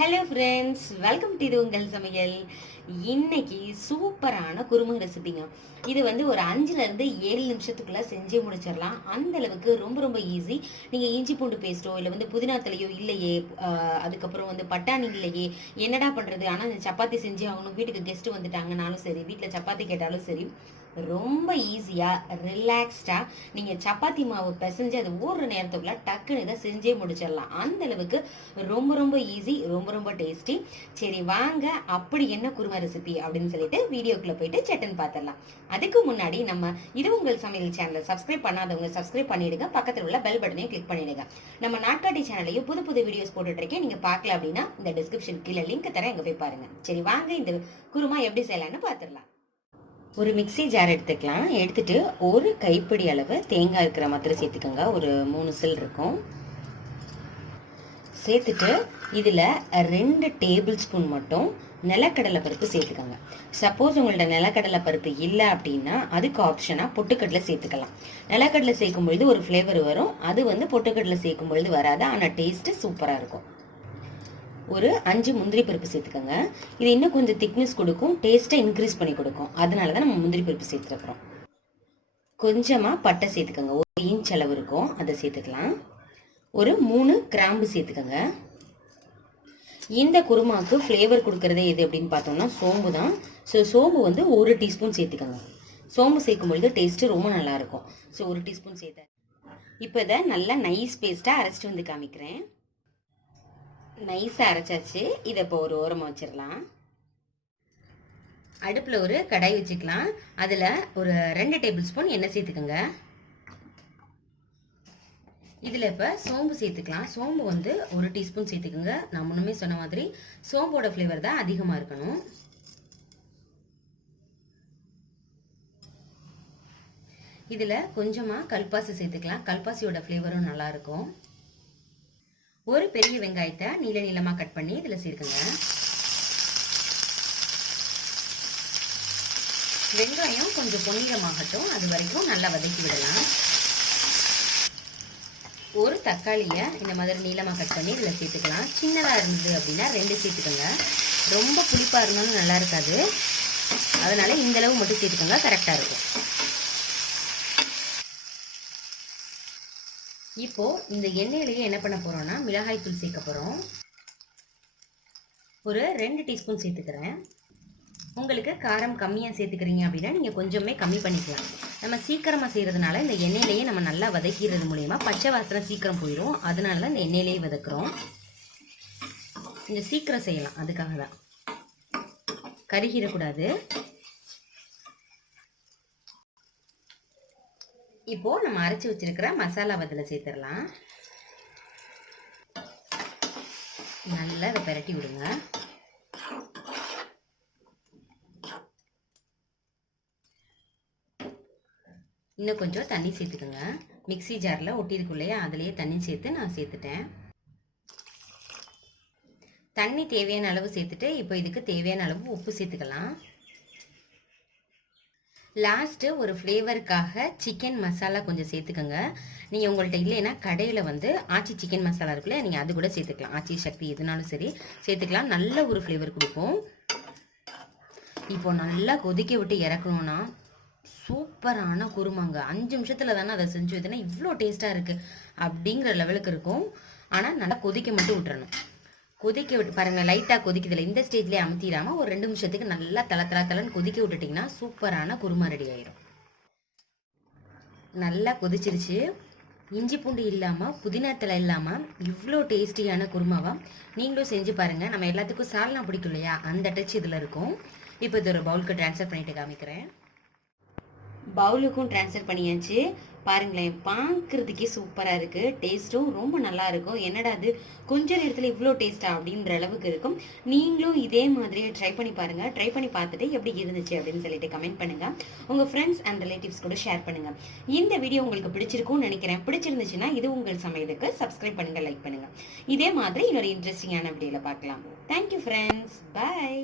Hello friends, welcome to இது உங்கள் சமையல். இன்னைக்கு சூப்பரான குருமா ரெசிபிங்க. இது ஒரு 5லேருந்து 7 நிமிஷத்துக்குள்ள செஞ்சு முடிச்சிடலாம். அந்த அளவுக்கு ரொம்ப ரொம்ப ஈஸி. நீங்கள் இஞ்சி பூண்டு பேஸ்ட்டோ இல்லை புதினா தலையோ இல்லையே, அதுக்கப்புறம் பட்டாணி இல்லையே, என்னடா பண்ணுறது, ஆனால் இந்த சப்பாத்தி செஞ்சு ஆகணும், வீட்டுக்கு கெஸ்ட்டு வந்துட்டாங்கனாலும் சரி, வீட்டில் சப்பாத்தி கேட்டாலும் சரி, ரொம்ப ஈஸியாக ரிலாக்ஸ்டாக நீங்கள் சப்பாத்தி மாவு பிசைஞ்சு அது ஊறுற நேரத்துக்குள்ள டக்குன்னு இதை செஞ்சே முடிச்சிடலாம். அந்த அளவுக்கு ரொம்ப ரொம்ப ஈஸி, ரொம்ப ரொம்ப டேஸ்டி. சரி வாங்க, அப்படி என்ன குருமா ரெசிபி அப்படின்னு சொல்லிட்டு வீடியோக்குள்ள போயிட்டு சட்டன் பார்த்துடலாம். அதுக்கு முன்னாடி நம்ம இது உங்கள் சமையல் சேனலை சப்ஸ்கிரைப் பண்ணாதவங்க சப்ஸ்கிரைப் பண்ணிடுங்க, பக்கத்தில் உள்ள பெல் பட்டனையும் கிளிக் பண்ணிடுங்க. நம்ம நாட்காட்டி சேனலையும் புது புது வீடியோஸ் போட்டுட்டு இருக்கேன், நீங்க பார்க்கல அப்படின்னா இந்த டிஸ்கிரிப்ஷன் கீழே லிங்க் தரேன், எங்க போய் பாருங்க. சரி வாங்க, இந்த குருமா எப்படி செய்யலாம்னு பார்த்துடலாம். ஒரு மிக்சி ஜார் எடுத்துக்கலாம். எடுத்துட்டு ஒரு கைப்பிடி அளவு தேங்காய் இருக்கிற மாதிரி சேர்த்துக்கோங்க. ஒரு 3 சில் இருக்கும். சேர்த்துட்டு இதில் 2 டேபிள் ஸ்பூன் மட்டும் நிலக்கடலை பருப்பு சேர்த்துக்கோங்க. சப்போஸ் உங்கள்ட்ட நிலக்கடலை பருப்பு இல்லை அப்படின்னா அதுக்கு ஆப்ஷனாக பொட்டுக்கடலை சேர்த்துக்கலாம். நிலக்கடலை சேர்க்கும் பொழுது ஒரு ஃப்ளேவர் வரும், அது பொட்டுக்கடலை சேர்க்கும் பொழுது வராது, ஆனால் டேஸ்ட்டு சூப்பராக இருக்கும். ஒரு 5 முந்திரி பருப்பு சேர்த்துக்கோங்க. இது இன்னும் கொஞ்சம் திக்னஸ் கொடுக்கும், டேஸ்ட்டை இன்க்ரீஸ் பண்ணி கொடுக்கும், அதனால தான் நம்ம முந்திரி பருப்பு சேர்த்துக்கிறோம். கொஞ்சமாக பட்டை சேர்த்துக்கோங்க, 1 இன்ச் அளவு இருக்கும், அதை சேர்த்துக்கலாம். ஒரு 3 கிராம்பு சேர்த்துக்கோங்க. இந்த குருமாவுக்கு ஃப்ளேவர் கொடுக்கறதே எது அப்படின்னு பார்த்தோம்னா சோம்பு தான். ஸோ சோம்பு 1 டீஸ்பூன் சேர்த்துக்கோங்க. சோம்பு சேர்க்கும் பொழுது டேஸ்ட்டு ரொம்ப நல்லாயிருக்கும். ஸோ 1 டீஸ்பூன் சேர்த்தேன். இப்போ இதை நல்லா நைஸ் பேஸ்ட்டாக அரைச்சிட்டு காமிக்கிறேன். நைஸாக அரைச்சாச்சு. இதை இப்போ ஒரு ஓரமாக வச்சிடலாம். அடுப்பில் ஒரு கடாய் வச்சுக்கலாம். அதில் ஒரு 2 டேபிள் ஸ்பூன் எண்ணெய் சேர்த்துக்கோங்க. இதில் இப்போ சோம்பு சேர்த்துக்கலாம். சோம்பு 1 டீஸ்பூன் சேர்த்துக்கோங்க. நான் முன்னமே சொன்ன மாதிரி சோம்போட ஃப்ளேவர் தான் அதிகமாக இருக்கணும். இதில் கொஞ்சமாக கல்பாசி சேர்த்துக்கலாம். கல்பாசியோட ஃப்ளேவரும் நல்லாயிருக்கும். ஒரு பெரிய வெங்காயத்தை நீள நீளமாக கட் பண்ணி இதில் சேர்க்குங்க. வெங்காயம் கொஞ்சம் பொன்னிறமாகட்டும், அது வரைக்கும் நல்லா வதக்கி விடலாம். ஒரு தக்காளியை இந்த மாதிரி நீளமாக கட் பண்ணி இதில் சேர்த்துக்கலாம். சின்னதாக இருந்தது அப்படின்னா 2 சேர்த்துக்கோங்க. ரொம்ப புளிப்பாக இருந்தாலும் நல்லா இருக்காது, அதனால் இந்தளவு மட்டும் சேர்த்துக்கோங்க, கரெக்டாக இருக்கும். இப்போது இந்த எண்ணெயிலேயே என்ன பண்ண போகிறோன்னா மிளகாய் தூள் சேர்க்க போகிறோம். ஒரு 2 டீஸ்பூன் சேர்த்துக்கிறேன். உங்களுக்கு காரம் கம்மியாக சேர்த்துக்கிறீங்க அப்படின்னா நீங்கள் கொஞ்சமே கம்மி பண்ணிக்கலாம். நம்ம சீக்கிரமாக செய்கிறதுனால இந்த எண்ணெயிலேயே நம்ம நல்லா வதக்கிறது மூலயமா பச்சை வாசனை சீக்கிரம் போயிடும், அதனால தான் இந்த எண்ணெயிலேயே வதக்குறோம். கொஞ்சம் சீக்கிரம் செய்யலாம், அதுக்காக தான். கருகிடக்கூடாது. இப்போ நம்ம அரைச்சி வச்சிருக்கிற மசாலா அதில் சேர்த்துடலாம். நல்லா இதை பிரட்டி விடுங்க. இன்னும் கொஞ்சம் தண்ணி சேர்த்துக்கோங்க. மிக்சி ஜாரில் ஒட்டியிருக்குள்ளையே அதுலேயே தண்ணி சேர்த்து நான் சேர்த்துட்டேன். தண்ணி தேவையான அளவு சேர்த்துட்டு இப்போ இதுக்கு தேவையான அளவு உப்பு சேர்த்துக்கலாம். லாஸ்ட்டு ஒரு ஃப்ளேவருக்காக சிக்கன் மசாலா கொஞ்சம் சேர்த்துக்கோங்க. நீங்கள் உங்கள்கிட்ட இல்லைன்னா கடையில் ஆச்சி சிக்கன் மசாலா இருக்குல்ல, நீங்கள் அது கூட சேர்த்துக்கலாம். ஆச்சி சக்தி எதுனாலும் சரி சேர்த்துக்கலாம், நல்ல ஒரு ஃப்ளேவர் கொடுக்கும். இப்போ நல்லா கொதிக்க விட்டு இறக்கணும்னா சூப்பரான குருமாங்க. 5 நிமிஷத்தில் தானே அதை செஞ்சு வைத்தனா இவ்வளோ டேஸ்ட்டாக இருக்குது அப்படிங்கிற லெவலுக்கு இருக்கும். ஆனால் நல்லா கொதிக்க மட்டும் விட்டுறணும். கொதிக்க விட்டு பாருங்கள், லைட்டாக கொதிக்குதில்ல, இந்த ஸ்டேஜ்லேயே அமுத்திடாமல் ஒரு 2 நிமிஷத்துக்கு நல்லா தலன்னு கொதிக்க விட்டுட்டிங்கன்னா சூப்பரான குருமா ரெடி ஆயிடும். நல்லா கொதிச்சிருச்சு. இஞ்சி பூண்டு இல்லாமல் புதினா தலை இல்லாமல் இவ்வளோ டேஸ்டியான குருமாவா நீங்களும் செஞ்சு பாருங்கள். நம்ம எல்லாத்துக்கும் சால்னா பிடிக்கும் இல்லையா, அந்த டச் இதில் இருக்கும். இப்போ இது ஒரு பவுலுக்கு ட்ரான்ஸ்ஃபர் பண்ணிட்டு காமிக்கிறேன். பவுலுக்கும் ட்ரான்ஸ்ஃபர் பண்ணியாச்சு. பாருங்களேன், பார்க்குறதுக்கே சூப்பராக இருக்குது, டேஸ்ட்டும் ரொம்ப நல்லா இருக்கும். என்னடா அது கொஞ்ச நேரத்தில் இவ்வளோ டேஸ்ட்டாக அப்படின்ற அளவுக்கு இருக்கும். நீங்களும் இதே மாதிரியே ட்ரை பண்ணி பாருங்கள். ட்ரை பண்ணி பார்த்துட்டு எப்படி இருந்துச்சு அப்படின்னு சொல்லிட்டு கமெண்ட் பண்ணுங்கள். உங்கள் ஃப்ரெண்ட்ஸ் அண்ட் ரிலேட்டிவ்ஸ் கூட ஷேர் பண்ணுங்கள். இந்த வீடியோ உங்களுக்கு பிடிச்சிருக்கும்னு நினைக்கிறேன். பிடிச்சிருந்துச்சுன்னா இது உங்கள் சமையலுக்கு சப்ஸ்கிரைப் பண்ணுங்கள், லைக் பண்ணுங்கள். இதே மாதிரி இன்னொரு இன்ட்ரெஸ்டிங்கான வீடியோவில் பார்க்கலாம். தேங்க்யூ ஃப்ரெண்ட்ஸ், பாய்.